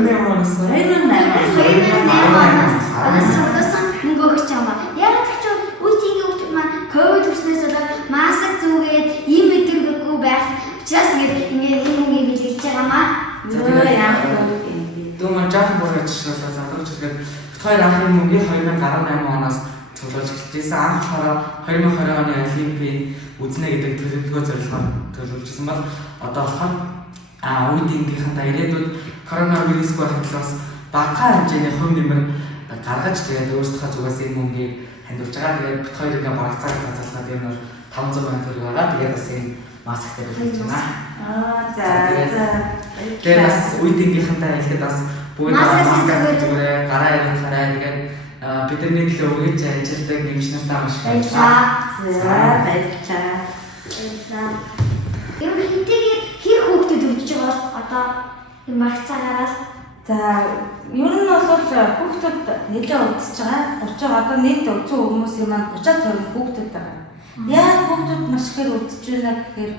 28 оноос 2008 сургасан мөнгө өгч байгаа. Яг ч үеийн хүүхдүүд маань ковид үснээс болоод маск зүгээд ийм мэдэргүй байх. Учраас ингээд энэ мөнгөийг бэлгэж байгаа маа. Дөө маань жаахан бүрэж шалгаж задлаж ирэхэд хоёр анхны мөнгөийг 2018 оноос төлөвлөж эхэлжсэн. Анх болохоор 2020 оны Олимпийн үзнэ гэдэг төлөвлөгөө зорилгоор төлөвлөжсэн бол одоо болохоор үеийнхэнтэй ирээдүйд коронавирус байхад л бас багахан хэмжээний хувь нэмэр гаргаж тэгээд өөрсдийнхөө зүгээс энэ мөнгийг хандуулж байгаа. Тэгээд бит хоёр ингээ барагцаар хязгаарлаад энэ бол 500 сая төгрөг байгаа. Тэгээд бас энэ маск дээр хэлж байна. Тэгээд бас үеийнхэнтэй хэлэхэд бас бүгд маскаар зүгээрээ гараа ярихаарай. Тэгээд бидний төлөө өгч ажилтдаг нэмшнэртэй маш их баярлалаа. Ер нь хинтэйгээр хэр хүүхдэд өгч байгаа одоо энэ марцаагаас за ер нь бол хүүхдүүд нэлээд удаж байгаа. 30 одоо нийт үзэн хүмүүсийн маань 30-аад тонн хүүхдүүд байгаа. Яг хүүхдүүд маш ихээр удаж байна гэхээр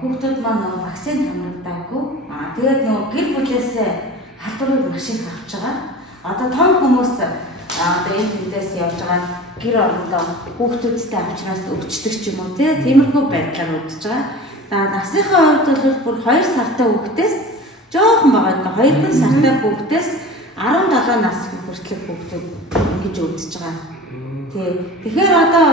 хүүхдүүд маань вакцин хамрагдаагүй. Тэгээд гэр бүлээсээ халдварууд маш их авч байгаа. Одоо том хүмүүс одоо энэ тэндээс явж байгаа гэр орондоо хүүхдүүдтэй авчраас өвчтөг ч юм уу тиймэрхүү байдлаар удаж байгаа. За насныхаа хувьд бол бүр 2 сартай хүүхдээс жоохон байгаа. 2 сартай хүүхдээс 17 нас хүртэлх хүүхдүүд ингэж удаж байгаа. Тэгэхээр одоо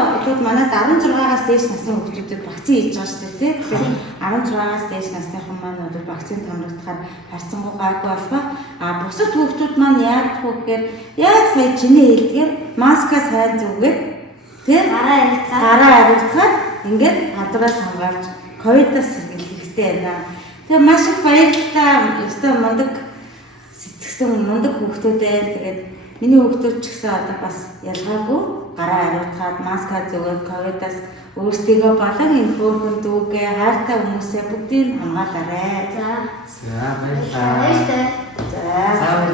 манайд 16-аас дээш насны хүүхдүүдэд вакцин хийж байгаа шүү дээ. Тэгэхээр 16-аас дээш насныхан маань одоо вакцин хамрагдахаар харьцангуй гайгүй болбоо. Бусад хүүхдүүд маань яг гэхээр яг сая чиний хэлдгээр маска сайн зүгээд гараа арилгахаар ингээд гадраас хамгаалж ковидоос сэргийлэх хэрэгтэй байна. Тэгээ маш их баярлалаа. Өстой мундаг сэтгсэн мундаг хүүхдүүдээ тэгээд миний хүүхдүүд ч гэсэн одоо бас ялгаагүй гараа ариутгаад маска зүгээд ковидоос өөрсдийгөө болон энэ хөөрхөн дүүгээ хайртай хүмүүсээ бүгдийг хамгаалаарай. За баярлалаа. Баярлалаа.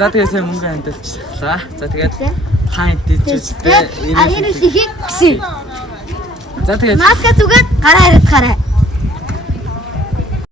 За тэгээд сайн мөнгө хандуулчихлаа. За тэгээд хаан идчихтэй. Энэ үсийг гисэн. За тэгээд маска зүгээд гараа хариуцгаарай.